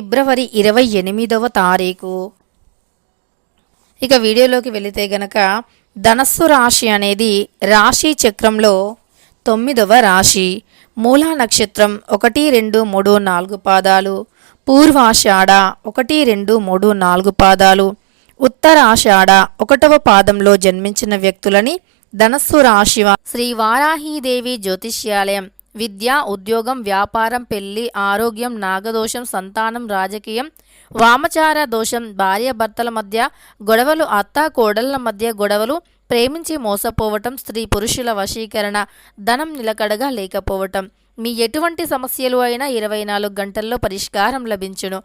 ఫిబ్రవరి 28వ తారీఖు. ఇక వీడియోలోకి వెళితే గనక ధనస్సు రాశి అనేది రాశి చక్రంలో 9వ రాశి. మూలా నక్షత్రం 1, 2, 3, 4 పాదాలు, పూర్వాషాఢ 1, 2, 3, 4 పాదాలు, ఉత్తరాషాఢ 1వ పాదంలో జన్మించిన వ్యక్తులని ధనస్సు రాశి శ్రీ వారాహీదేవి జ్యోతిష్యాలయం విద్య, ఉద్యోగం, వ్యాపారం, పెళ్లి, ఆరోగ్యం, నాగదోషం, సంతానం, రాజకీయం, వామచార దోషం, భార్యాభర్తల మధ్య గొడవలు, అత్త కోడళ్ల మధ్య గొడవలు, ప్రేమించి మోసపోవటం, స్త్రీ పురుషుల వశీకరణ, ధనం నిలకడగా లేకపోవటం, మీ ఎటువంటి సమస్యలు అయినా 24 గంటల్లో పరిష్కారం లభించును.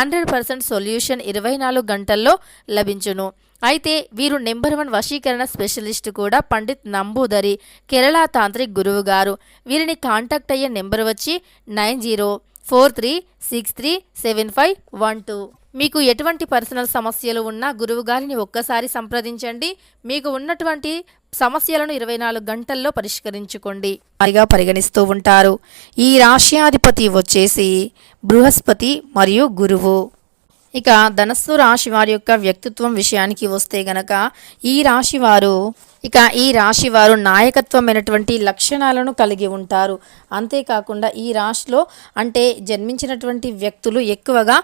100% సొల్యూషన్ 24 గంటల్లో లభించును. అయితే వీరు నెంబర్ 1 వశీకరణ స్పెషలిస్ట్ కూడా పండిత్ నంబూదరి, కేరళ తాంత్రిక్ గురువు గారు. వీరిని కాంటాక్ట్ అయ్యే నెంబర్ వచ్చి 9043637512. మీకు ఎటువంటి పర్సనల్ సమస్యలు ఉన్నా గురువుగారిని ఒక్కసారి సంప్రదించండి. మీకు ఉన్నటువంటి సమస్యలను 24 గంటల్లో పరిష్కరించుకోండి అదిగా పరిగణిస్తూ ఉంటారు. ఈ రాశ్యాధిపతి వచ్చేసి బృహస్పతి మరియు గురువు. ఇక ధనస్సు రాశి వారి యొక్క వ్యక్తిత్వం విషయానికి వస్తే గనక ఈ రాశివారు నాయకత్వమైనటువంటి లక్షణాలను కలిగి ఉంటారు. అంతేకాకుండా ఈ రాశిలో అంటే జన్మించినటువంటి వ్యక్తులు ఎక్కువగా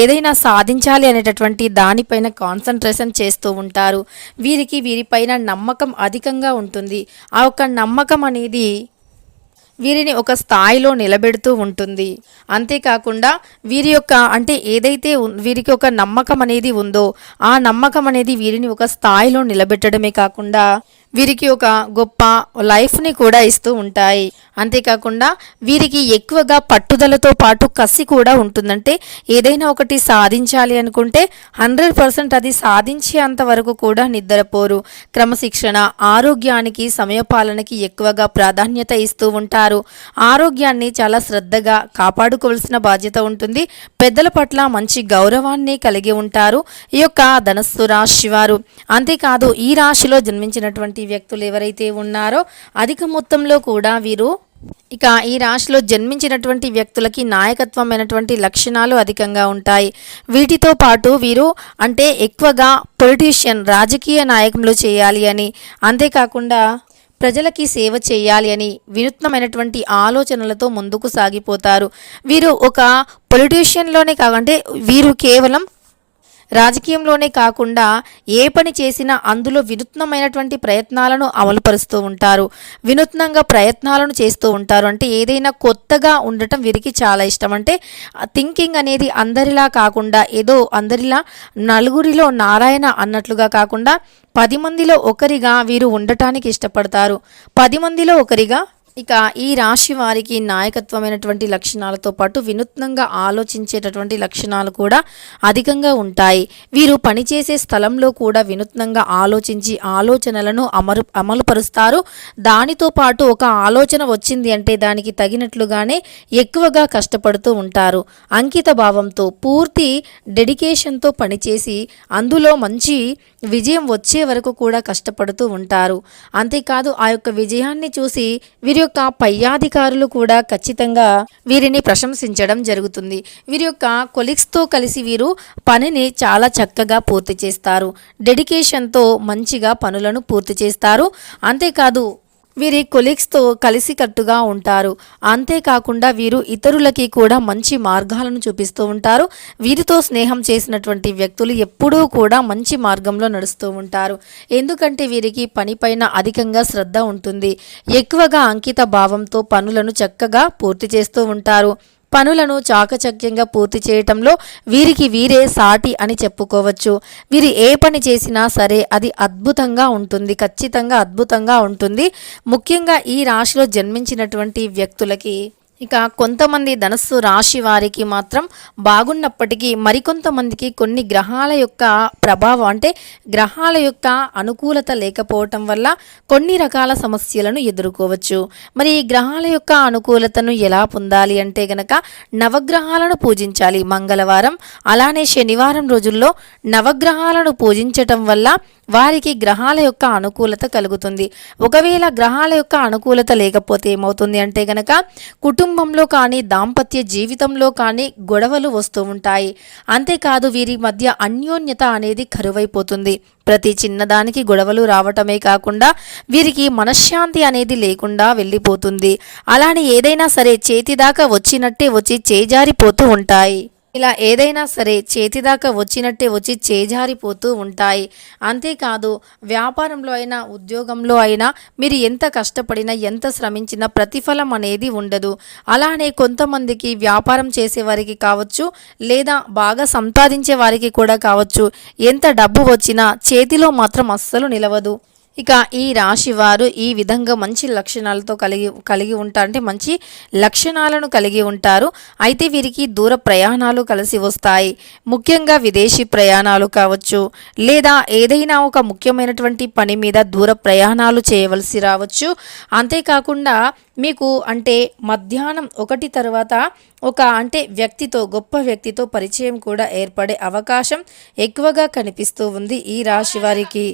ఏదైనా సాధించాలి అనేటటువంటి దానిపైన కాన్సన్ట్రేషన్ చేస్తూ ఉంటారు. వీరిపైన నమ్మకం అధికంగా ఉంటుంది. ఆ యొక్క నమ్మకం అనేది వీరిని ఒక స్థాయిలో నిలబెడుతూ ఉంటుంది. అంతేకాకుండా వీరి యొక్క అంటే ఏదైతే వీరికి ఒక నమ్మకం అనేది ఉందో ఆ నమ్మకం అనేది వీరిని ఒక స్థాయిలో నిలబెట్టడమే కాకుండా వీరికి ఒక గొప్ప లైఫ్ని కూడా ఇస్తూ ఉంటాయి. అంతేకాకుండా వీరికి ఎక్కువగా పట్టుదలతో పాటు కసి కూడా ఉంటుందంటే ఏదైనా ఒకటి సాధించాలి అనుకుంటే 100% అది సాధించేంత వరకు కూడా నిద్రపోరు. క్రమశిక్షణ, ఆరోగ్యానికి, సమయపాలనకి ఎక్కువగా ప్రాధాన్యత ఇస్తూ ఉంటారు. ఆరోగ్యాన్ని చాలా శ్రద్ధగా కాపాడుకోవాల్సిన బాధ్యత ఉంటుంది. పెద్దల పట్ల మంచి గౌరవాన్ని కలిగి ఉంటారు ఈ యొక్క ధనస్సు రాశి వారు. అంతేకాదు ఈ రాశిలో జన్మించినటువంటి వ్యక్తులు ఎవరైతే ఉన్నారో అధిక మొత్తంలో కూడా వీరు ఈ రాశిలో జన్మించినటువంటి వ్యక్తులకి నాయకత్వమైనటువంటి లక్షణాలు అధికంగా ఉంటాయి. వీటితో పాటు వీరు అంటే ఎక్కువగా పొలిటీషియన్, రాజకీయ నాయకులు చేయాలి అని, అంతేకాకుండా ప్రజలకి సేవ చేయాలి అని వినూత్నమైనటువంటి ఆలోచనలతో ముందుకు సాగిపోతారు. వీరు ఒక పొలిటీషియన్లోనే కాకంటే వీరు కేవలం రాజకీయంలోనే కాకుండా ఏ పని చేసినా అందులో వినూత్నమైనటువంటి ప్రయత్నాలను అమలుపరుస్తూ ఉంటారు. వినూత్నంగా ప్రయత్నాలను చేస్తూ ఉంటారు. అంటే ఏదైనా కొత్తగా ఉండటం వీరికి చాలా ఇష్టం. అంటే థింకింగ్ అనేది అందరిలా కాకుండా ఏదో అందరిలా నలుగురిలో నారాయణ అన్నట్లుగా కాకుండా 10 మందిలో ఒకరిగా వీరు ఉండటానికి ఇష్టపడతారు. 10 మందిలో ఒకరిగా ఈ రాశి వారికి నాయకత్వమైనటువంటి లక్షణాలతో పాటు వినూత్నంగా ఆలోచించేటటువంటి లక్షణాలు కూడా అధికంగా ఉంటాయి. వీరు పనిచేసే స్థలంలో కూడా వినూత్నంగా ఆలోచించి ఆలోచనలను అమలుపరుస్తారు. దానితో పాటు ఒక ఆలోచన వచ్చింది అంటే దానికి తగినట్లుగానే ఎక్కువగా కష్టపడుతూ ఉంటారు. అంకిత భావంతో పూర్తి డెడికేషన్తో పనిచేసి అందులో మంచి విజయం వచ్చే వరకు కూడా కష్టపడుతూ ఉంటారు. అంతేకాదు ఆ యొక్క విజయాన్ని చూసి వీరి యొక్క పై అధికారులు కూడా ఖచ్చితంగా వీరిని ప్రశంసించడం జరుగుతుంది. వీరి యొక్క కొలీగ్స్తో కలిసి వీరు పనిని చాలా చక్కగా పూర్తి చేస్తారు. డెడికేషన్తో మంచిగా పనులను పూర్తి చేస్తారు. అంతేకాదు వీరి కొలీగ్స్తో కలిసికట్టుగా ఉంటారు. అంతేకాకుండా వీరు ఇతరులకి కూడా మంచి మార్గాలను చూపిస్తూ ఉంటారు. వీరితో స్నేహం చేసినటువంటి వ్యక్తులు ఎప్పుడూ కూడా మంచి మార్గంలో నడుస్తూ ఉంటారు. ఎందుకంటే వీరికి పనిపైన అధికంగా శ్రద్ధ ఉంటుంది. ఎక్కువగా అంకిత భావంతో పనులను చక్కగా పూర్తి చేస్తూ ఉంటారు. పనులను చాకచక్యంగా పూర్తి చేయటంలో వీరికి వీరే సాటి అని చెప్పుకోవచ్చు. వీరు ఏ పని చేసినా సరే అది అద్భుతంగా ఉంటుంది, ఖచ్చితంగా అద్భుతంగా ఉంటుంది. ముఖ్యంగా ఈ రాశిలో జన్మించినటువంటి వ్యక్తులకి కొంతమంది ధనస్సు రాశి వారికి మాత్రం బాగున్నప్పటికీ మరికొంతమందికి కొన్ని గ్రహాల యొక్క ప్రభావం అంటే గ్రహాల యొక్క అనుకూలత లేకపోవటం వల్ల కొన్ని రకాల సమస్యలను ఎదుర్కోవచ్చు. మరి ఈ గ్రహాల యొక్క అనుకూలతను ఎలా పొందాలి అంటే గనక నవగ్రహాలను పూజించాలి. మంగళవారం అలానే శనివారం రోజుల్లో నవగ్రహాలను పూజించటం వల్ల వారికి గ్రహాల యొక్క అనుకూలత కలుగుతుంది. ఒకవేళ గ్రహాల యొక్క అనుకూలత లేకపోతే ఏమవుతుంది అంటే గనక కుటుంబ కుటుంబంలో కానీ దాంపత్య జీవితంలో కానీ గొడవలు వస్తూ ఉంటాయి. అంతేకాదు వీరి మధ్య అన్యోన్యత అనేది కరువైపోతుంది. ప్రతి చిన్నదానికి గొడవలు రావటమే కాకుండా వీరికి మనశ్శాంతి అనేది లేకుండా వెళ్ళిపోతుంది. అలానే ఏదైనా సరే చేతిదాకా వచ్చినట్టే వచ్చి చేజారిపోతూ ఉంటాయి. ఇలా ఏదైనా సరే చేతిదాకా వచ్చినట్టే వచ్చి చేజారిపోతూ ఉంటాయి. అంతేకాదు వ్యాపారంలో అయినా ఉద్యోగంలో అయినా మీరు ఎంత కష్టపడినా ఎంత శ్రమించినా ప్రతిఫలం అనేది ఉండదు. అలానే కొంతమందికి వ్యాపారం చేసేవారికి కావచ్చు లేదా బాగా సంపాదించే వారికి కూడా కావచ్చు, ఎంత డబ్బు వచ్చినా చేతిలో మాత్రం అస్సలు నిలవదు. ఇక ఈ రాశి వారు ఈ విధంగా మంచి లక్షణాలతో కలిగి ఉంటారు, అంటే మంచి లక్షణాలను కలిగి ఉంటారు. అయితే వీరికి దూర ప్రయాణాలు కలిసి వస్తాయి. ముఖ్యంగా విదేశీ ప్రయాణాలు కావచ్చు లేదా ఏదైనా ఒక ముఖ్యమైనటువంటి పని మీద దూర ప్రయాణాలు చేయవలసి రావచ్చు. అంతేకాకుండా మీకు అంటే మధ్యాహ్నం 1 తర్వాత గొప్ప వ్యక్తితో పరిచయం కూడా ఏర్పడే అవకాశం ఎక్కువగా కనిపిస్తూ ఉంది ఈ రాశి వారికి.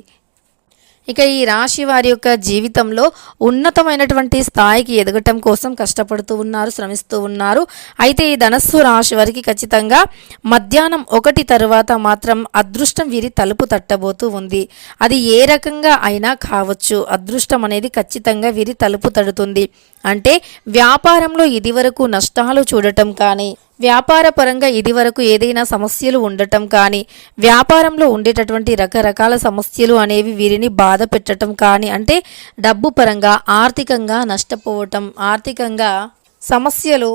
ఇక ఈ రాశి వారి యొక్క జీవితంలో ఉన్నతమైనటువంటి స్థాయికి ఎదగటం కోసం కష్టపడుతూ ఉన్నారు, శ్రమిస్తూ ఉన్నారు. అయితే ఈ ధనస్సు రాశి వారికి ఖచ్చితంగా మధ్యాహ్నం 1 తర్వాత మాత్రం అదృష్టం వీరి తలుపు తట్టబోతూ ఉంది. అది ఏ రకంగా అయినా కావచ్చు, అదృష్టం అనేది ఖచ్చితంగా వీరి తలుపు తడుతుంది. అంటే వ్యాపారంలో ఇదివరకు నష్టాలు చూడటం కానీ, వ్యాపార పరంగా ఇదివరకు ఏదైనా సమస్యలు ఉండటం కానీ, వ్యాపారంలో ఉండేటటువంటి రకరకాల సమస్యలు అనేవి వీరిని బాధ పెట్టడం కానీ, అంటే డబ్బు పరంగా ఆర్థికంగా నష్టపోవటం, ఆర్థికంగా సమస్యలు,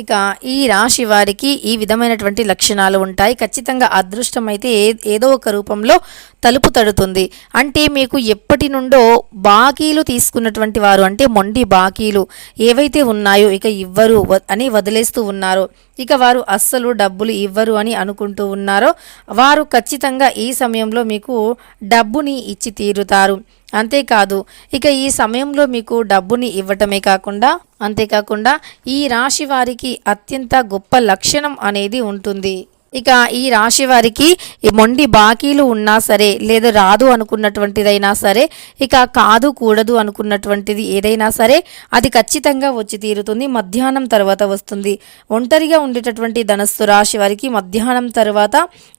ఇక ఈ రాశి వారికి ఈ విధమైనటువంటి లక్షణాలు ఉంటాయి. ఖచ్చితంగా అదృష్టం అయితే ఏదో ఒక రూపంలో తలుపు తడుతుంది. అంటే మీకు ఎప్పటి నుండో బాకీలు తీసుకున్నటువంటి వారు, అంటే మొండి బాకీలు ఏవైతే ఉన్నాయో ఇక ఇవ్వరు అని వదిలేస్తూ ఉన్నారో, ఇక వారు అస్సలు డబ్బులు ఇవ్వరు అని అనుకుంటూ ఉన్నారో, వారు ఖచ్చితంగా ఈ సమయంలో మీకు డబ్బుని ఇచ్చి తీరుతారు. అంతేకాదు ఇక ఈ సమయంలో మీకు డబ్బుని ఇవ్వటమే కాకుండా ఈ రాశి వారికి అత్యంత గొప్ప లక్షణం అనేది ఉంటుంది. ఇక ఈ రాశి వారికి మొండి బాకీలు ఉన్నా సరే, లేదా రాదు అనుకున్నటువంటిదైనా సరే, ఇక కాదు కూడదు అనుకున్నటువంటిది ఏదైనా సరే అది ఖచ్చితంగా వచ్చి తీరుతుంది. మధ్యాహ్నం తర్వాత వస్తుంది. ఒంటరిగా ఉండేటటువంటి ధనస్సు రాశి వారికి మధ్యాహ్నం తర్వాత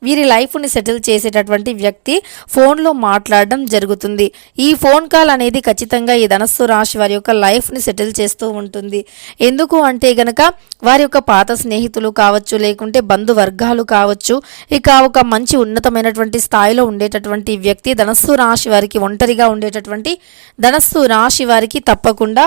వీరి లైఫ్ని సెటిల్ చేసేటటువంటి వ్యక్తి ఫోన్లో మాట్లాడడం జరుగుతుంది. ఈ ఫోన్ కాల్ అనేది ఖచ్చితంగా ఈ ధనస్సు రాశి వారి యొక్క లైఫ్ని సెటిల్ చేస్తూ ఉంటుంది. ఎందుకు అంటే గనక వారి యొక్క పాత స్నేహితులు కావచ్చు, లేకుంటే బంధువర్గాలు కావచ్చు, ఇక ఒక మంచి ఉన్నతమైనటువంటి స్థాయిలో ఉండేటటువంటి వ్యక్తి ధనస్సు రాశి వారికి, ఒంటరిగా ఉండేటటువంటి ధనస్సు రాశి వారికి తప్పకుండా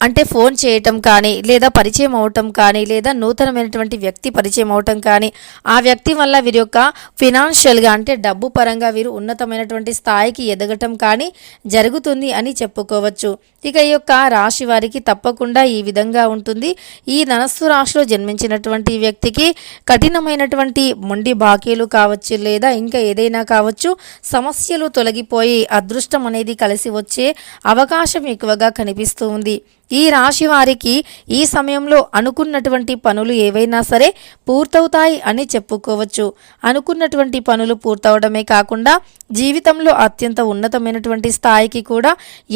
అంటే ఫోన్ చేయటం కానీ, లేదా పరిచయం అవటం కానీ, లేదా నూతనమైనటువంటి వ్యక్తి పరిచయం అవటం కానీ, ఆ వ్యక్తి వల్ల వీరి యొక్క ఫినాన్షియల్గా అంటే డబ్బు పరంగా వీరు ఉన్నతమైనటువంటి స్థాయికి ఎదగటం కానీ జరుగుతుంది అని చెప్పుకోవచ్చు. ఇక ఈ యొక్క రాశి వారికి తప్పకుండా ఈ విధంగా ఉంటుంది. ఈ ధనస్సు రాశిలో జన్మించినటువంటి వ్యక్తికి కఠినమైనటువంటి మొండి బాకీలు కావచ్చు, లేదా ఇంకా ఏదైనా కావచ్చు, సమస్యలు తొలగిపోయి అదృష్టం అనేది కలిసి వచ్చే అవకాశం ఎక్కువగా కనిపిస్తూ ఉంది. ఈ రాశి వారికి ఈ సమయంలో అనుకున్నటువంటి పనులు ఏవైనా సరే పూర్తవుతాయి అని చెప్పుకోవచ్చు. అనుకున్నటువంటి పనులు పూర్తవడమే కాకుండా జీవితంలో అత్యంత ఉన్నతమైనటువంటి స్థాయికి కూడా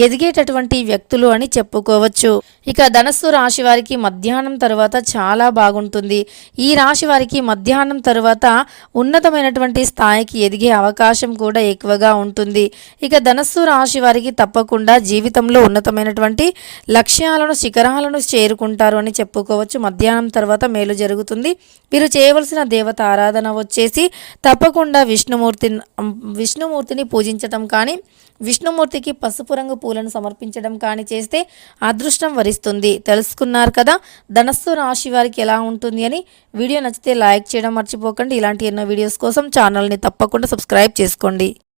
ఎదిగేటటువంటి వ్యక్తులు అని చెప్పుకోవచ్చు. ఇక ధనస్సు రాశి వారికి మధ్యాహ్నం తర్వాత చాలా బాగుంటుంది. ఈ రాశి వారికి మధ్యాహ్నం తర్వాత ఉన్నతమైనటువంటి స్థాయికి ఎదిగే అవకాశం కూడా ఎక్కువగా ఉంటుంది. ఇక ధనస్సు రాశి వారికి తప్పకుండా జీవితంలో ఉన్నతమైనటువంటి లక్ష్యాలను, శిఖరాలను చేరుకుంటారు అని చెప్పుకోవచ్చు. మధ్యాహ్నం తర్వాత మేలు జరుగుతుంది. మీరు చేయవలసిన దేవత ఆరాధన వచ్చేసి తప్పకుండా విష్ణుమూర్తిని పూజించటం కానీ, విష్ణుమూర్తికి పసుపు రంగు పూలను సమర్పించడం కానీ చేస్తే అదృష్టం వరిస్తుంది. తెలుసుకున్నారు కదా ధనస్సు రాశి వారికి ఎలా ఉంటుంది అని. వీడియో నచ్చితే లైక్ చేయడం మర్చిపోకండి. ఇలాంటి ఎన్నో వీడియోస్ కోసం ఛానల్ని తప్పకుండా సబ్స్క్రైబ్ చేసుకోండి.